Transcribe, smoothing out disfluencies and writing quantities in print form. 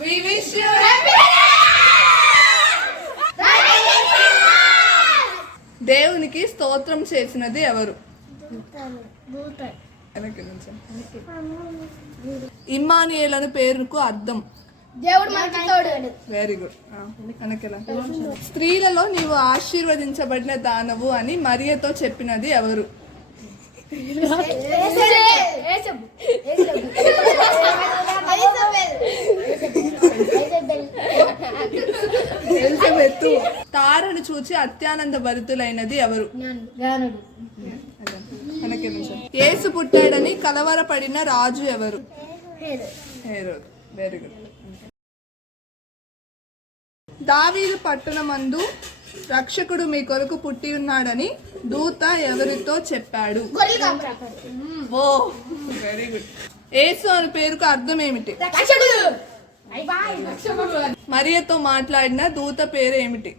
We wish you happy. దేవునికి స్తోత్రం చేసినది ఎవరు? ఇమ్మానుయేల్ అనే పేరుకు అర్థం దేవుడు మనకి తోడు. Very good. స్త్రీలలో నీవు ఆశీర్వదించబడిన దానవు అని మరియతో చెప్పినది ఎవరు? ఎలిజబెతు. తారను చూచి అత్యానంద భరితులైనది ఎవరు? యేసు పుట్టాడని కలవరపడిన రాజు ఎవరు? హేరోదు. Very good. దావీదు పట్టణమందు రక్షకుడు మీ కొరకు పుట్టి ఉన్నాడని దూత ఎవరితో చెప్పాడు? ఓ వెరీ గుడ్. యేసు అనే పేరుకు అర్థం ఏమిటి? మరియతో మాట్లాడిన దూత పేరు ఏమిటి?